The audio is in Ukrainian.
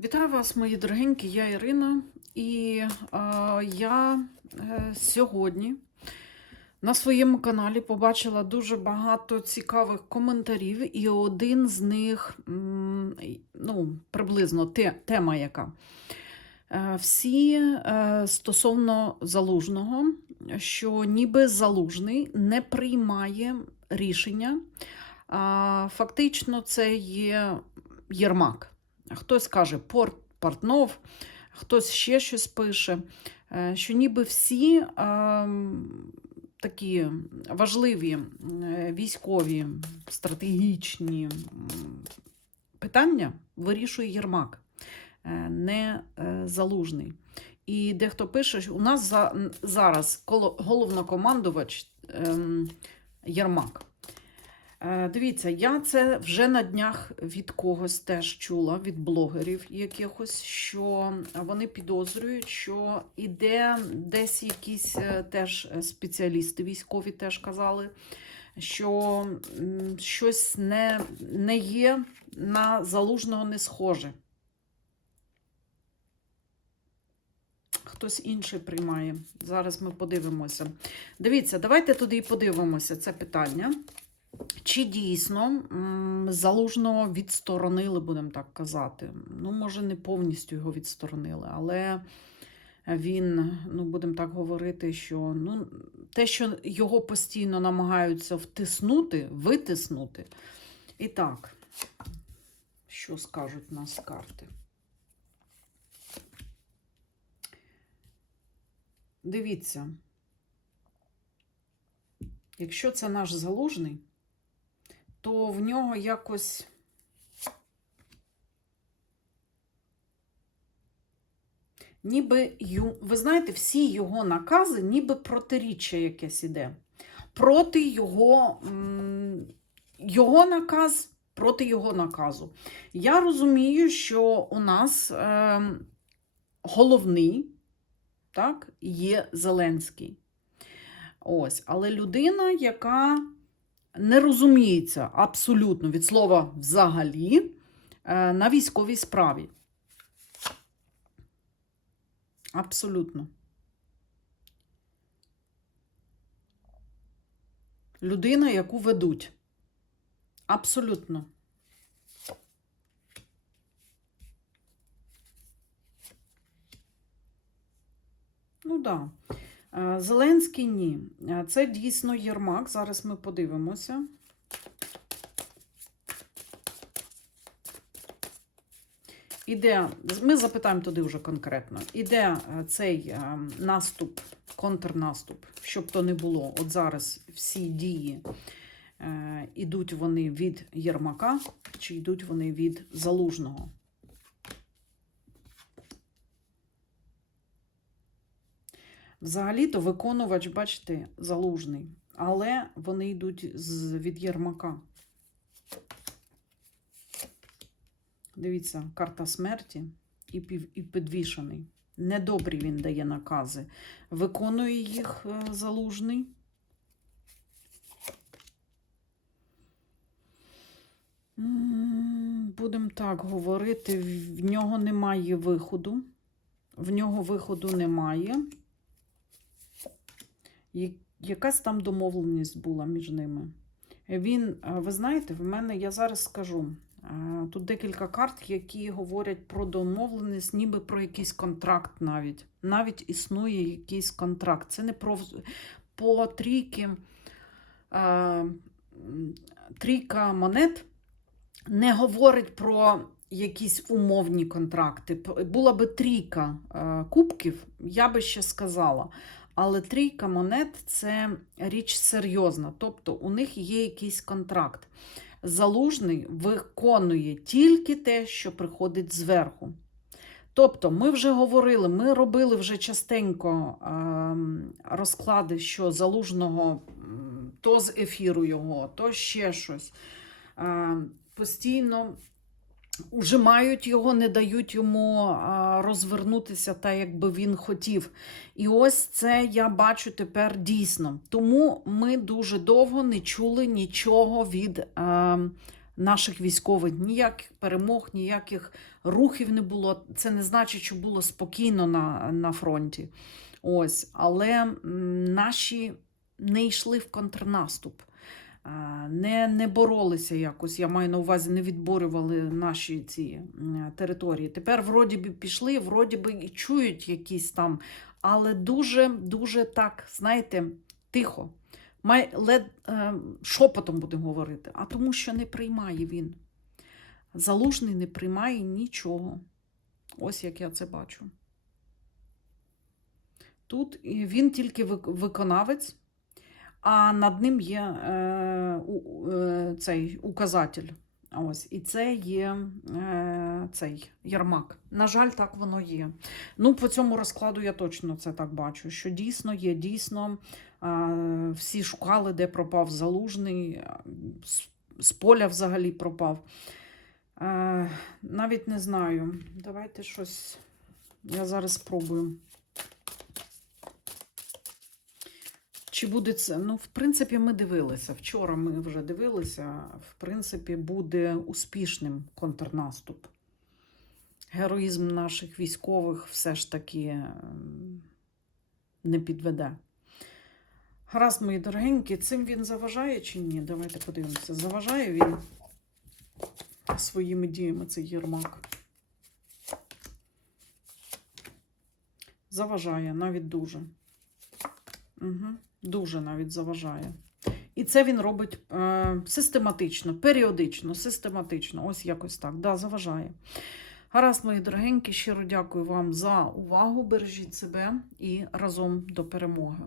Вітаю вас, мої дорогенькі, я Ірина, і е, я е, сьогодні на своєму каналі побачила дуже багато цікавих коментарів, і один з них, ну, приблизно те, тема яка. Е, Всі е, стосовно залужного, що ніби залужний не приймає рішення. А, Фактично, це є Єрмак. Хтось каже Порт, Портнов, хтось ще щось пише, е, що ніби всі е, такі важливі е, військові, стратегічні питання вирішує Єрмак, е, не е, залужний. І дехто пише, що у нас за, зараз головнокомандувач ем, Єрмак. Е, Дивіться, я це вже на днях від когось теж чула, від блогерів якихось, що вони підозрюють, що іде десь якісь е, теж спеціалісти військові теж казали, що щось не, не є на залужного не схоже. Хтось інший приймає. Зараз ми подивимося. Дивіться, давайте туди і подивимося це питання. Чи дійсно залужного відсторонили, будемо так казати? Ну, може, не повністю його відсторонили, але він, ну, будемо так говорити, що ну, те, що його постійно намагаються втиснути, витиснути. І так, що скажуть нас карти? Дивіться, якщо це наш залужний, то в нього якось. Ніби, ви знаєте, всі його накази, ніби протиріччя якесь іде. Проти його, його наказ, проти його наказу. Я розумію, що у нас ем, головний так, є Зеленський. Ось, але людина, яка не розуміється абсолютно від слова взагалі е, на військовій справі. Абсолютно. Людина, яку ведуть. Абсолютно. Ну. Да. Е, Зеленський ні. Е, Це дійсно Єрмак. Зараз ми подивимося. Іде, ми запитаємо туди вже конкретно. Іде е, цей наступ, контрнаступ, щоб то не було. От зараз всі дії ідуть вони від Єрмака, чи йдуть вони від Залужного. Взагалі-то виконувач, бачите, залужний, але вони йдуть з, від Єрмака. Дивіться, карта смерті і, і підвішений. Недобрі він дає накази. Виконує їх е, залужний. Будемо так говорити, в нього немає виходу. В нього виходу немає. Якась там домовленість була між ними. Він, е, ви знаєте, в мене, я зараз скажу, е, тут декілька карт, які говорять про домовленість, ніби про якийсь контракт навіть. Навіть існує якийсь контракт. Це не про по трійки, е, трійка монет не говорить про якісь умовні контракти. Була би трійка кубків, я би ще сказала. Але трійка монет це річ серйозна. Тобто у них є якийсь контракт. Залужний виконує тільки те, що приходить зверху. Тобто, ми вже говорили, ми робили вже частенько ем, розклади, що залужного то з ефіру його, то ще щось. Е, постійно ужимають його, не дають йому розвернутися так, як би він хотів. І ось це я бачу тепер дійсно. Тому ми дуже довго не чули нічого від наших військових. Ніяких перемог, ніяких рухів не було. Це не значить, що було спокійно на, на фронті. Ось, але наші не йшли в контрнаступ. Не, не боролися якось, я маю на увазі, не відборювали наші ці території. Тепер вроді би пішли, вроді би і чують якісь там, але дуже, дуже так, знаєте, тихо. Май, лед, е, шепотом будемо говорити, а тому, що не приймає він. Залужний не приймає нічого. Ось як я це бачу. Тут він тільки виконавець, а над ним є е, е, цей указатель. Ось, і це є е, цей Ярмак. На жаль, так воно є. Ну, по цьому розкладу я точно це так бачу, що дійсно є, дійсно е, всі шукали, де пропав залужний, з, з поля взагалі пропав. Е, навіть не знаю. Давайте щось. Я зараз спробую. Чи буде це? Ну, в принципі, ми дивилися. Вчора ми вже дивилися. В принципі, буде успішним контрнаступ. Героїзм наших військових все ж таки ем, не підведе. Гаразд, мої дорогенькі, цим він заважає чи ні? Давайте подивимося. Заважає він своїми діями цей Єрмак. Заважає, навіть дуже. Угу. Дуже навіть заважає. І це він робить е, систематично, періодично, систематично. Ось якось так. Да, заважає. Гаразд, мої дорогенькі, щиро дякую вам за увагу. Бережіть себе і разом до перемоги.